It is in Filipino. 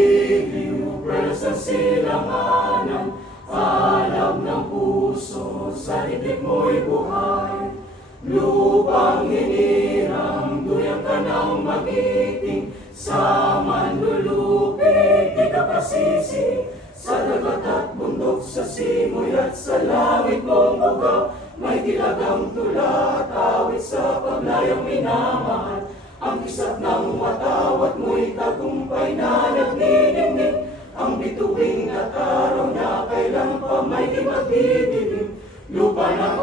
giliw, pwersa ng silanganan, alam ng puso, sa titik mo'y buhay. Lupang hinirang, duyang ka ng magiting, sa manlulupig, di ka pasisi. Sa dagat at bundok, sa simoy at sa langit mong bugaw, may tilagang tula, awit sa paglayang minamahal. Ang kisap ng watawat mo'y tagumpay na nagdidingding, ang bituing at araw na kailan pa may di magdidilim. Lupa ng